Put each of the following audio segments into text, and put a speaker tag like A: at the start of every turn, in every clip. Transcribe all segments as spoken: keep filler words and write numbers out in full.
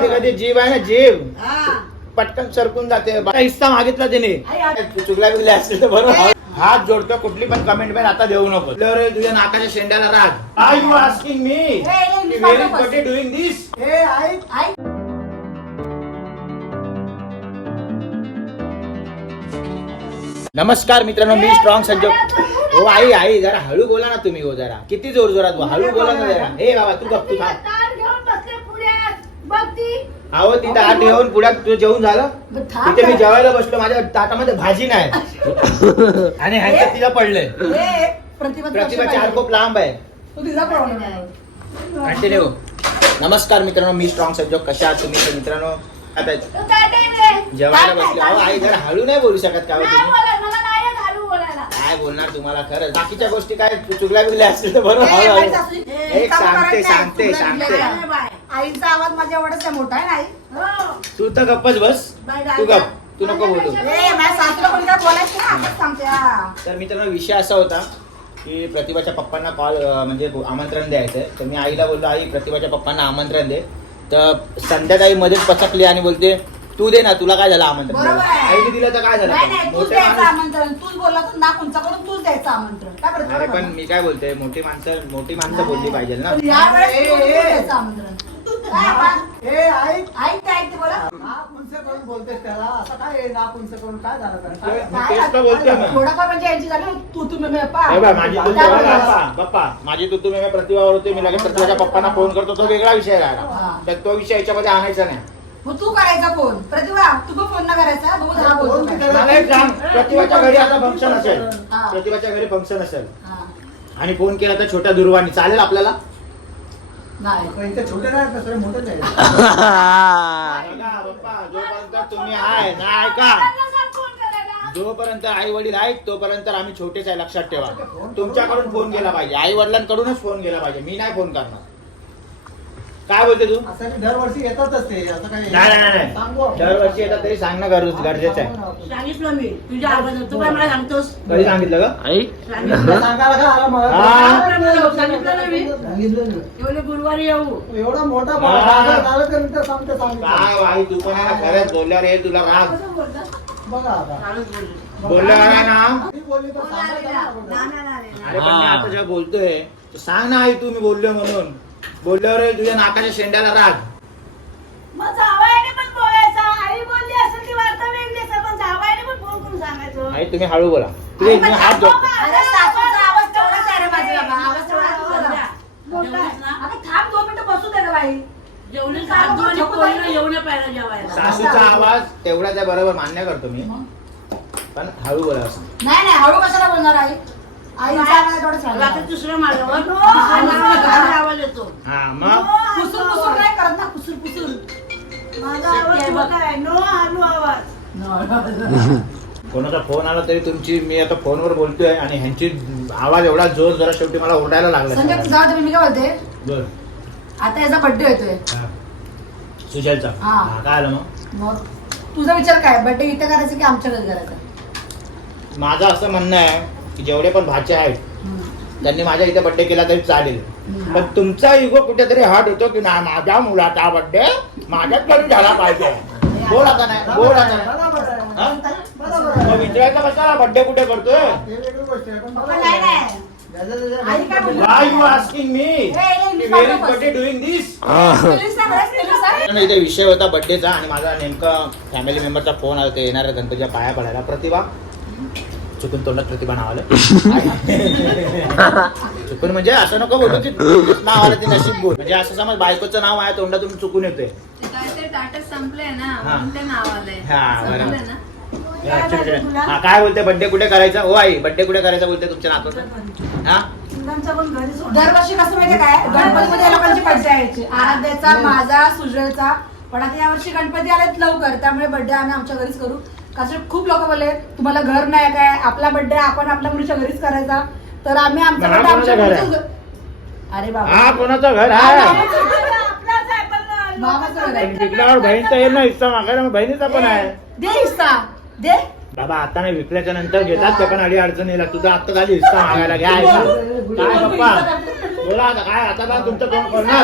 A: कधी कधी जीव आहे ना जीव पटकन सरकून जाते. हिस्सा मागितला तिने चुकल्या बिगल्या असतील तर बरोबर हात जोडतो. कुठली पण कमेंट पण आता देऊ नको. रे तुझ्या नाकाच्या शेंड्याला राग. I you asking me very what you doing this. नमस्कार मित्रांनो, मी स्ट्रॉंग संजोग. हो आई आई जरा हळू बोला ना तुम्ही. हो जरा किती जोर जोरात हळू बोला ना जरा. हे बाबा तू गप तू थांब. अहो तिथं आठ घेऊन पुढ्यात तुझं जेवण झालं. तिथे मी जेवायला बसलो, माझ्या ताटामध्ये भाजी नाही आणि ह्यांच्यात तिला पडलंय. प्रतिभा चार खूप लांब आहे. कंटिन्यू. नमस्कार मित्रांनो, मी स्ट्रॉंग संजोग. कशा आहात तुम्ही? तर मित्रांनो आता जेवायला बसले. अहो आई जरा हळू नाही बोलू शकत का काय बोलणार तुम्हाला? खरंच बाकीच्या गोष्टी काय चुकल्या बिगल्या असतील तर बरोबर एक सांगते सांगते सांगते.
B: आईचा आवाज माझ्या एवढाच मोठा आहे नाही.
A: तू तर गप्पच बस. तू गप, तू नको बोलू. तर मित्रांनो विषय असा होता की प्रतिभाच्या पप्पांना कॉल म्हणजे आमंत्रण द्यायचंय. तर मी आईला बोललो आई प्रतिभाच्या पप्पांना आमंत्रण दे. तर संध्याकाळी मध्येच पचकली आणि बोलते तू दे ना, तुला काय झालं आमंत्रण? आईने दिलं तर काय झालं?
B: आमंत्रण तूच बोलला तर ना कोणचा करून तूच द्यायचं आमंत्रण.
A: अरे पण मी काय बोलते, मोठी माणसं मोठी माणसं बोलली पाहिजे ना. माझी तू तुम्ही प्रतिभावर होते. मी लगेच प्रतिभाच्या पप्पांना फोन करतो. तो वेगळा विषय राहिला. तर तो विषय याच्यामध्ये आणायचा नाही.
B: मग तू करायचा फोन. प्रतिभा तू पण फोन न करायचा. बघू दहा बोलतो.
A: प्रतिभाच्या घरी आता फंक्शन असेल. प्रतिभाच्या घरी फंक्शन असेल आणि फोन केला तर छोट्या दुर्वाणी चालेल आपल्याला?
B: नाही
A: छोटे नाही मोठे नाही. जोपर्यंत तुम्ही आहे नाही का, जोपर्यंत आई वडील आहेत तोपर्यंत आम्ही छोटेच आहे. लक्षात ठेवा. तुमच्याकडून फोन गेला पाहिजे, आई वडिलांकडूनच फोन गेला पाहिजे. मी नाही फोन करणार. काय बोलते तू?
C: दरवर्षी येतातच ते. असं काही
A: नाही नाही दरवर्षी येतात तरी सांगणं गरजेचं आहे.
B: सांगितलं मी तुझ्या आवाज. तू काय मला सांगतोस?
A: कधी सांगितलं का आई?
B: सांगितलं ना मी. एवढे गुरुवारी येऊ.
C: एवढा मोठा
A: काय आई तू पण आहे खरंच बोलल्यावर हे तुला राग बोलल्यावर आहे ना. अरे पण मी आता जेव्हा बोलतोय सांग ना आई, तू मी बोललो म्हणून. बोलल्यावर तुझ्या नाकाच्या शेंड्याला राग.
B: मग जावयाने पण बोलायचं. आई बोलली असेल ती वार्ता वेगळी असेल, पण जावयाने पण फोन करून सांगायचं.
A: आई तुम्ही हळू बोला. तुझे हात जोडतो.
B: अरे सासूचा आवाज तेवढाच आहे रे माझ्या बाबा. आवाज तेवढा. आता थांब दोन मिनिटं बसू दे रे बाई. जेवणी सासू आणि पोरीला येऊन पाहिजे जेवायला.
A: सासूचा आवाज तेवढाच आहे बरोबर, मान्य करतो मी. पण हळू बोला असं.
B: नाही नाही हळू कशाला बोलणार आई? आईचा आवाज तेवढाच राहतो. दुसऱ्या माळ्यावर आवाज येतो.
A: हा मग
B: कुसूर कुसूर नाही करत ना. कुसूर कुसूर माझा आवाज मोठा आहे. नो हळू आवाज.
A: कोणाचा फोन आला तरी तुमची मी आता फोनवर बोलतोय आणि ह्यांची आवाज एवढा जोर जरा शेवटी मला ओरडायला लागला.
B: संजय जाऊ दे. मी काय बोलते,
A: बर
B: आता याचा बर्थडे येतोय
A: सुशलचा.
B: हा.
A: काय आलं मग?
B: मग तुझा विचार काय, बर्थडे इथं करायचं की आमच्या घरी करायचं?
A: माझं असं म्हणणं आहे की जेवढे पण भाचे आहेत त्यांनी माझ्या इथे बर्थडे केला तरी चालेल. पण तुमचा इगो कुठेतरी हट होतो की नाही माझ्या मुलाचा बर्थडे माझ्याच घरी झाला पाहिजे. बोल आता नाही बोल आता नाही विचारायचा कशाला बर्थडे कुठे करतोय? इथे विषय होता बर्थडेचा आणि माझा नेमका फॅमिली मेंबरचा फोन आला. ते येणाऱ्या गणपतीच्या पाया पडायला. प्रतिभा चुकून तोंडात प्रतिभा नाव आलं. चुकून म्हणजे असं नको बोलू की नाव आलं ते नशीब बोल. म्हणजे असं समज बायकोचं नाव आहे तोंडातून चुकून येतोय. हा काय बोलते बर्थडे कुठे करायचा? हो आई बर्थडे कुठे करायचा बोलते तुमच्या नातूचा? हा
B: दरवर्षी कसं माहितीये काय, गणपतीमध्ये लोकांची मजा यायची. आराध्याचा, माझा, सुजलचा. पण आता यावर्षी गणपती आलेत लवकर, त्यामुळे बर्थडे आम्ही आमच्या घरीच करू. कसं खूप लोक बोलले तुम्हाला घर नाही काय, आपला बर्थडे आपण आपल्या मुलीच्या घरीच करायचा. तर आम्ही आमचा बर्थडे आमच्या घरीच. अरे बाबा
A: हा कोणाचं घर आहे?
B: आपलाच आहे पण मामाचं घर आहे.
A: बहिणीचा येईल ना हिस्सा मागायला. बहिणीचा पण आहे.
B: दे हिस्सा दे
A: बाबा. आता नाही विकल्याच्या नंतर घेतात ते पण अडी अडचणीला. तुझा आता झाली हिस्सा मागायला घ्या. काय पप्पा बोला आता काय आता तुमचं कोण करणार?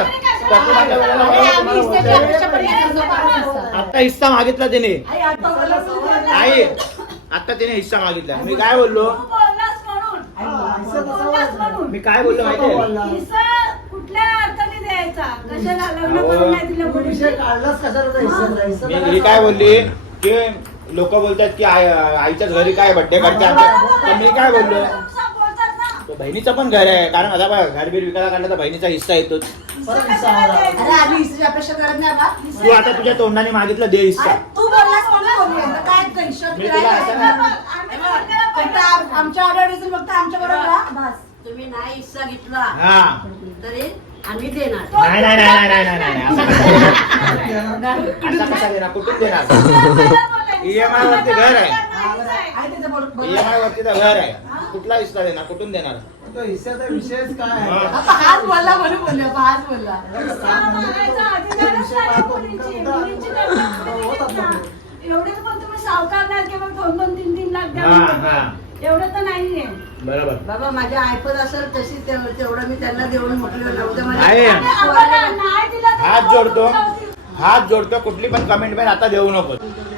A: प्रतिभाच्या वेळेला
B: अरे,
A: बघा,
B: आम्ही
A: तुम्हाला
B: हिस्साची
A: बोलतोय.
B: अपेक्षा पण नाही करतो, पाच वाजता.
A: आता हिस्सा मागितला तिने
B: आई, आता बोलला.
A: आई आता तिने हिस्सा मागितला मी काय बोललो
D: तू बोललास म्हणून
B: आई,
C: हा,
B: बोल.
C: हिस्सा कसा
D: बोललास
C: बोलला?
D: म्हणून.
A: मी काय बोललो माहितीये
C: बोलला.
D: हिस्सा कुठल्या अर्थाने द्यायचा कशाला लग्न
A: अहो.
D: करून नाही दिलं
C: तू
D: मुलीशी?
C: विषय काढलास कशाला त्या हिस्साचा? हिस्सा
A: मी
C: तर
A: ही
C: कसा
A: काय
C: बोलला?
A: बोलली की लोक बोलतात की आई- आईच्याच घरी काय बड्डे करते आमच्या तर मी काय बोललो
D: नुकसान बोलतात ना.
A: तो बहिणीचं पण घर आहे कारण आता बघ घरबीर विकायला काढला तर बहिणीचा हिस्सा येतोच
C: परत हिस्सा आला.
B: अरे आम्ही हिस्साची अपेक्षा करत नाही बा.
A: तू आता तुझ्या तोंडाने मागितलं दे हिस्सा
B: अरे, तू बोललास म्हणून बोलली. आता काय ते हिशोब
A: मी तुला
B: काय
A: असं
B: नाही.
D: आम्ही बोललेलं
B: फक्त
D: पहिलं.
B: आम- आमच्या ऑर्डर दिसेल फक्त आमच्या बरोबर राहा, बस.
E: तुम्ही नाही हिस्सा घेतला
A: हा
E: तरी आम्ही देणार
D: तो
A: नाही नाही नाही नाही नाही नाही असं कसं देणार?
C: देणार.
A: असं कसा देणार कुठून देणार
D: पहिलं बोलायचं.
A: ई एम आय वरती घर आहे
B: हा, बरं. आहे त्याचं बोल- बोल.
A: ई एम आय वरती तर घर आहे कुठला हिस्सा देणार कुठून देणार
C: तो हिस्साचा विषयच काय आहे?
A: हा.
B: आता हाच बोलला म्हणून बोलले आता हाच बोलला
D: हिस्सा मागायचा अधिकारच नाही मुलींची. मुलींची लग्न करून दिलीत ना. एवढेच पण तुम्ही सावकार नाही की मग दोन दोन तीन तीन लाख द्या
A: हा,
D: म्हणून.
A: हा.
D: एवढं तर नाहीये.
A: बरोबर
E: बाबा माझ्या ऐपत असेल तशी तेव- तेवढं मी त्यांना देऊन मोकले उद्या
A: आहे.
D: आणि आपण नाही दिलं तर
A: हात जोडतो
D: आपण
A: हात जोडतो कुठली पण कमेंटमेंट आता देऊ नको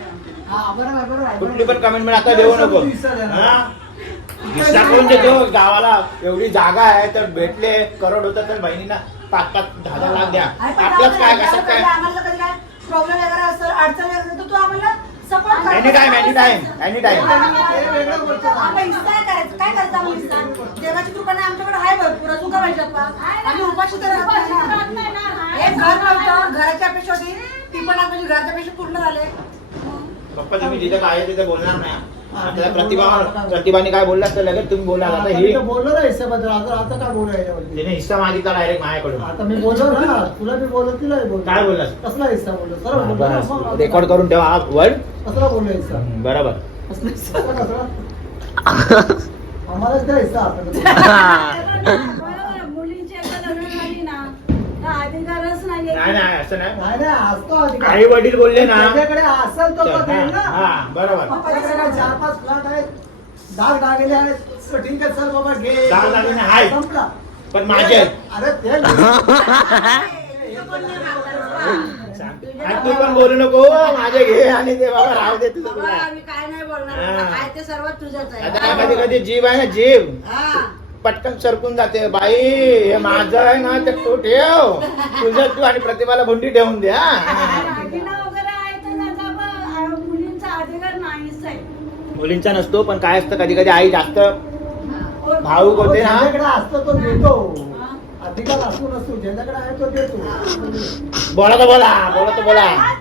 B: हा बरोबर बरोबर आहे,
A: कुठली
B: बरोबर.
A: पण कमेंटमेंट आता देऊ नको हा? हिस्सा करून देतो गावाला एवढी जागा आहे तर भेटले करोड होतात तर बहिणींना पाच पाच दहा दहा लाख द्या
B: आहे, पण
A: आपलंच काय
B: आम्हाला-
A: कसं काय
B: आम्हाला कधी काय प्रॉब्लेम वगैरे असेल अडचण वगैरे असेल तर तू आम्हाला सपोर्ट कर.
A: Any time any time any time
C: ते वेगळं बोलतो.
B: आम्ही हिस्सा काय करायचं काय करायचं आम्ही हिस्सा देवाची कृपाने आमच्याकडे आहे भरपूर अजून का पाहिजे आम्ही उपाशी तर राहत
D: उपाशी तर राहत
B: नाही
D: नाही
B: ना.
D: ना.
B: एक घर नव्हतं घराची अपेक्षा होती ती पण आज म्हणजे घराच्या अपेक्षा पूर्ण झाले
A: पप्पा तुम्ही जिथे काय आहे तिथे बोलणार नाही आपल्याला प्रतिभा प्रतिभाने काय बोललात तर लगेच तुम्ही बोला आता
C: आता
A: ही
C: मी तर बोललो ना हिस्साबद्दल आता आता काय बोलू याच्यावरती?
A: तिने हिस्सा मागितला डायरेक्ट माझ्याकडून
C: आता मी बोललो ना तुला मी बोललो तिलाही बोललो
A: काय बोललास?
C: कसला हिस्सा बोललो सरळ बोललो ना, मग आता
A: रेकॉर्ड करून ठेवा हा वर्ड
C: कसला बोललो हिस्सा
A: बरोबर
C: कसला हिस्सा? कसला? आम्हालाच द्या हिस्सा आता.
D: बरोबर. मुलींची एकदा लग्न झाली ना तर अधिकारच नाहीये.
A: नाही नाही असं नाही
C: नाही नाही असतो अधिकार.
A: आई वडील बोलले ना
C: त्याच्याकडे असेल तो तो देईल
A: हा
C: ना.
A: हा, बरोबर
C: पप्पाच्याकडे काय चार पाच फ्लॅट आहेत दाग दागिने आहेत तर ठीक आहे सर बाबा घे
A: दाग दागिने आहेत.
C: संपला.
A: पण माझे आहेत.
C: अरे ते
A: आणि तू पण बोलू नको माझे घे आणि ते बाबा राहू दे तुझं
E: बाबा
A: तुला
E: आम्ही काय नाही बोलणार
A: हा.
E: बाबा. काय ते सर्व तुझंच
A: आता
E: आहे
A: कधी कधी जीव आहे ना जीव
E: हा
A: पटकन सरकून जाते बाई हे माझं आहे ना ते तू ठेव तुझं तू आणि प्रतिभाला भुंडी ठेवून द्या
D: दागिना वगैरे आहे तर त्याचा पण आ, मुलींचा अधिकार नाहीच आहे.
A: मुलींचा नसतो पण काय असतं कधी कधी आई जास्त
D: हो,
A: भाऊक होते ना
C: ज्याच्याकडे असतो तो देतो
D: हा.
C: अधिकार असू नसतो ज्याच्याकडे आहे तो देतो
A: बोला तर बोला बोला तर बोला
D: हात